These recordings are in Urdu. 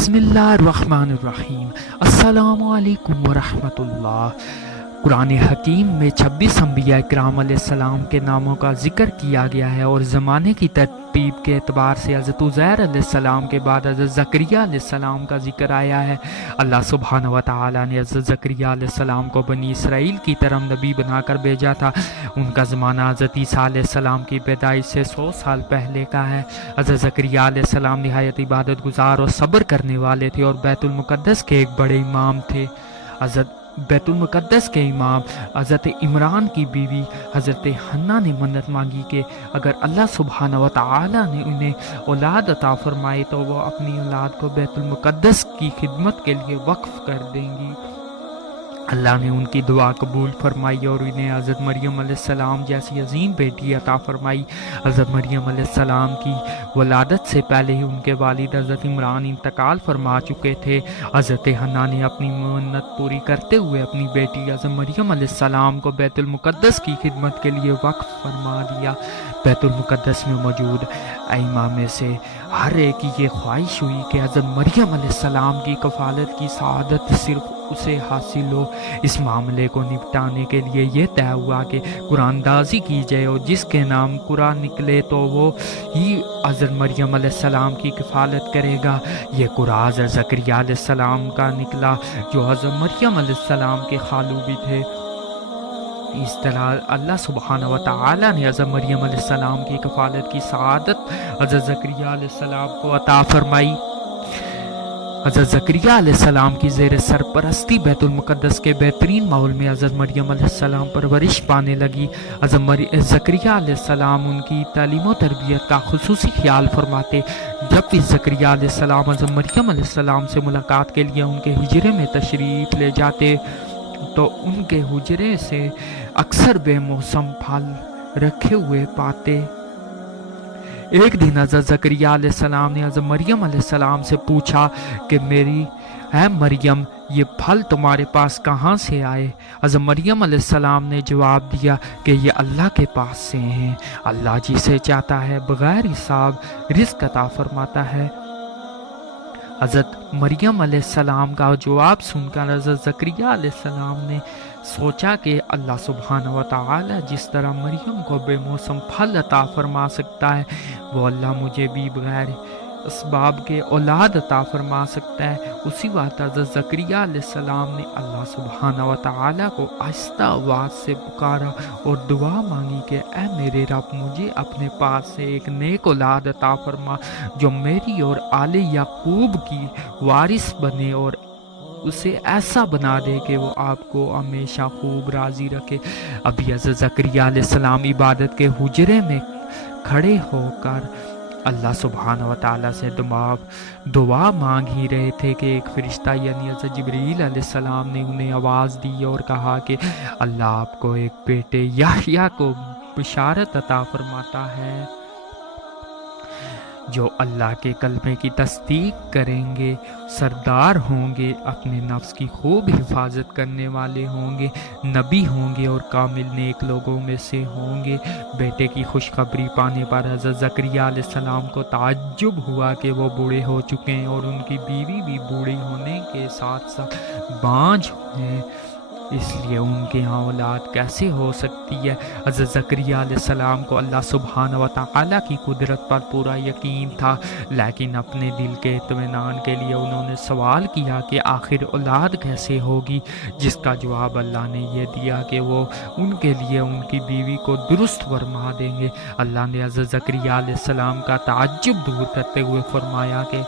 بسم اللہ الرحمن الرحیم۔ السلام علیکم ورحمۃ اللہ۔ قرآن حکیم میں 26 انبیاء کرام علیہ السلام کے ناموں کا ذکر کیا گیا ہے، اور زمانے کی ترتیب کے اعتبار سے حضرت عزیر علیہ السلام کے بعد حضرت زکریہ علیہ السلام کا ذکر آیا ہے۔ اللہ سبحانہ و تعالیٰ نے حضرت زکریہ علیہ السلام کو بنی اسرائیل کی طرف نبی بنا کر بھیجا تھا۔ ان کا زمانہ حضرت عیسیٰ علیہ السلام کی پیدائش سے 100 سال پہلے کا ہے۔ حضرت زکریہ علیہ السلام نہایت عبادت گزار اور صبر کرنے والے تھے، اور بیت المقدس کے ایک بڑے امام تھے۔ حضرت بیت المقدس کے امام حضرت عمران کی بیوی حضرت حنہ نے منت مانگی کہ اگر اللہ سبحانہ و تعالی نے انہیں اولاد عطا فرمائے تو وہ اپنی اولاد کو بیت المقدس کی خدمت کے لیے وقف کر دیں گی۔ اللہ نے ان کی دعا قبول فرمائی اور انہیں حضرت مریم علیہ السلام جیسی عظیم بیٹی عطا فرمائی۔ حضرت مریم علیہ السلام کی ولادت سے پہلے ہی ان کے والد حضرت عمران انتقال فرما چکے تھے۔ حضرت حنہ نے اپنی منت پوری کرتے ہوئے اپنی بیٹی حضرت مریم علیہ السلام کو بیت المقدس کی خدمت کے لیے وقف فرما دیا۔ بیت المقدس میں موجود ائمہ میں سے ہر ایک کی یہ خواہش ہوئی کہ حضرت مریم علیہ السلام کی کفالت کی سعادت صرف اسے حاصل ہو۔ اس معاملے کو نپٹانے کے لیے یہ طے ہوا کہ قرآن دازی کی جائے، اور جس کے نام قرآن نکلے تو وہ ہی حضرت مریم علیہ السلام کی کفالت کرے گا۔ یہ قرآن حضرت زکریہ علیہ السلام کا نکلا، جو حضرت مریم علیہ السلام کے خالو بھی تھے۔ اس طرح اللہ سبحانہ و تعالی نے حضرت مریم علیہ السلام کی کفالت کی سعادت حضرت زکریہ علیہ السلام کو عطا فرمائی۔ حضرت زکریہ علیہ السلام کی زیر سرپرستی بیت المقدس کے بہترین ماحول میں حضرت مریم علیہ السلام پرورش پانے لگی۔ حضرت زکریہ علیہ السلام ان کی تعلیم و تربیت کا خصوصی خیال فرماتے۔ جب بھی زکریہ علیہ السلام حضرت مریم علیہ السلام سے ملاقات کے لیے ان کے حجرے میں تشریف لے جاتے تو ان کے حجرے سے اکثر بے موسم پھل رکھے ہوئے پاتے۔ ایک دن حضرت زکریہ علیہ السلام نے حضرت مریم علیہ السلام سے پوچھا کہ میری اے مریم، یہ پھل تمہارے پاس کہاں سے آئے؟ حضرت مریم علیہ السلام نے جواب دیا کہ یہ اللہ کے پاس سے ہیں۔ اللہ جسے چاہتا ہے بغیر حساب رزق عطا فرماتا ہے۔ حضرت مریم علیہ السلام کا جواب سن کر حضرت زکریہ علیہ السلام نے سوچا کہ اللہ سبحانہ و تعالی جس طرح مریم کو بے موسم پھل عطا فرما سکتا ہے، وہ اللہ مجھے بھی بغیر اسباب کے اولاد عطا فرما سکتا ہے۔ اسی وقت حضرت زکریہ علیہ السلام نے اللہ سبحانہ و تعالی کو آہستہ آواز سے پکارا اور دعا مانگی کہ اے میرے رب، مجھے اپنے پاس سے ایک نیک اولاد عطا فرما جو میری اور آل یعقوب کی وارث بنے، اور اسے ایسا بنا دے کہ وہ آپ کو ہمیشہ خوب راضی رکھے۔ ابھی حضرت زکریہ علیہ السلام عبادت کے حجرے میں کھڑے ہو کر اللہ سبحانہ و تعالیٰ سے دعا مانگ ہی رہے تھے کہ ایک فرشتہ یعنی حضرت جبریل علیہ السلام نے انہیں آواز دی اور کہا کہ اللہ آپ کو ایک بیٹے یحییٰ کو بشارت عطا فرماتا ہے، جو اللہ کے کلمے کی تصدیق کریں گے، سردار ہوں گے، اپنے نفس کی خوب حفاظت کرنے والے ہوں گے، نبی ہوں گے اور کامل نیک لوگوں میں سے ہوں گے۔ بیٹے کی خوشخبری پانے پر حضرت زکریہ علیہ السلام کو تعجب ہوا کہ وہ بوڑھے ہو چکے ہیں اور ان کی بیوی بھی بوڑھی ہونے کے ساتھ ساتھ بانجھ ہیں، اس لیے ان کے ہاں اولاد کیسے ہو سکتی ہے؟ حضرت زکریہ علیہ السلام کو اللہ سبحانہ و تعالیٰ کی قدرت پر پورا یقین تھا، لیکن اپنے دل کے اطمینان کے لیے انہوں نے سوال کیا کہ آخر اولاد کیسے ہوگی، جس کا جواب اللہ نے یہ دیا کہ وہ ان کے لیے ان کی بیوی کو درست فرما دیں گے۔ اللہ نے حضرت زکریہ علیہ السلام کا تعجب دور کرتے ہوئے فرمایا کہ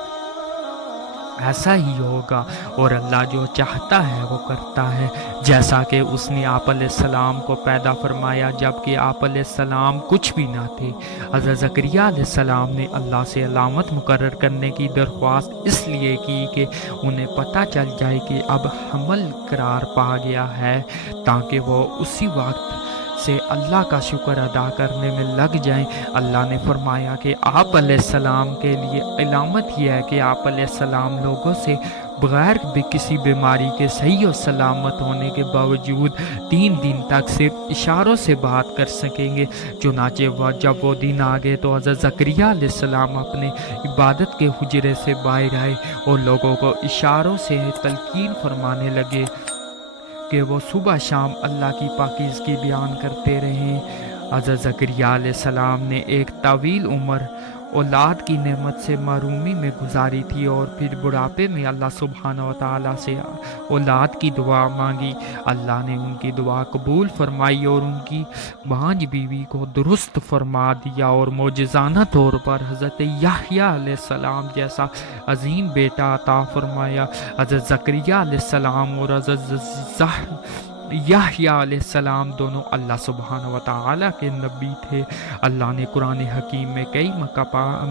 ایسا ہی ہوگا، اور اللہ جو چاہتا ہے وہ کرتا ہے، جیسا کہ اس نے آپ علیہ السلام کو پیدا فرمایا جبکہ آپ علیہ السلام کچھ بھی نہ تھے۔ حضرت زکریہ علیہ السلام نے اللہ سے علامت مقرر کرنے کی درخواست اس لیے کی کہ انہیں پتہ چل جائے کہ اب حمل قرار پا گیا ہے، تاکہ وہ اسی وقت سے اللہ کا شکر ادا کرنے میں لگ جائیں۔ اللہ نے فرمایا کہ آپ علیہ السلام کے لیے علامت یہ ہے کہ آپ علیہ السلام لوگوں سے بغیر بھی کسی بیماری کے صحیح و سلامت ہونے کے باوجود 3 دن تک صرف اشاروں سے بات کر سکیں گے۔ چنانچہ جب وہ دن آ گئے تو حضرت زکریا علیہ السلام اپنے عبادت کے حجرے سے باہر آئے اور لوگوں کو اشاروں سے تلقین فرمانے لگے کہ وہ صبح شام اللہ کی پاکیزگی بیان کرتے رہیں۔ حضرت زکریا علیہ السلام نے ایک طویل عمر اولاد کی نعمت سے محرومی میں گزاری تھی اور پھر بڑھاپے میں اللہ سبحانہ و تعالیٰ سے اولاد کی دعا مانگی۔ اللہ نے ان کی دعا قبول فرمائی اور ان کی بانج بیوی کو درست فرما دیا اور معجزانہ طور پر حضرت یحییٰ علیہ السلام جیسا عظیم بیٹا عطا فرمایا۔ حضرت زکریا علیہ السلام اور حضرت یحییٰ علیہ السلام دونوں اللہ سبحانہ و تعالیٰ کے نبی تھے۔ اللہ نے قرآن حکیم میں کئی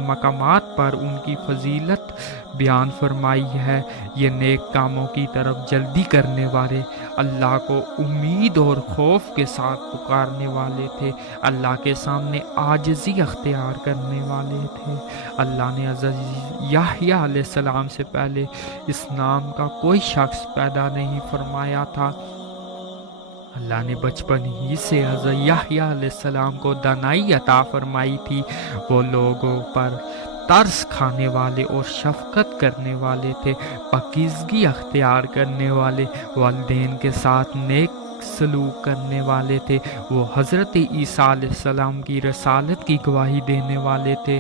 مقامات پر ان کی فضیلت بیان فرمائی ہے۔ یہ نیک کاموں کی طرف جلدی کرنے والے، اللہ کو امید اور خوف کے ساتھ پکارنے والے تھے، اللہ کے سامنے عاجزی اختیار کرنے والے تھے۔ اللہ نے حضرت یحییٰ علیہ السلام سے پہلے اس نام کا کوئی شخص پیدا نہیں فرمایا تھا۔ اللہ نے بچپن ہی سے حضرت یحییٰ علیہ السلام کو دانائی عطا فرمائی تھی۔ وہ لوگوں پر ترس کھانے والے اور شفقت کرنے والے تھے، پاکیزگی اختیار کرنے والے، والدین کے ساتھ نیک سلوک کرنے والے تھے۔ وہ حضرت عیسیٰ علیہ السلام کی رسالت کی گواہی دینے والے تھے۔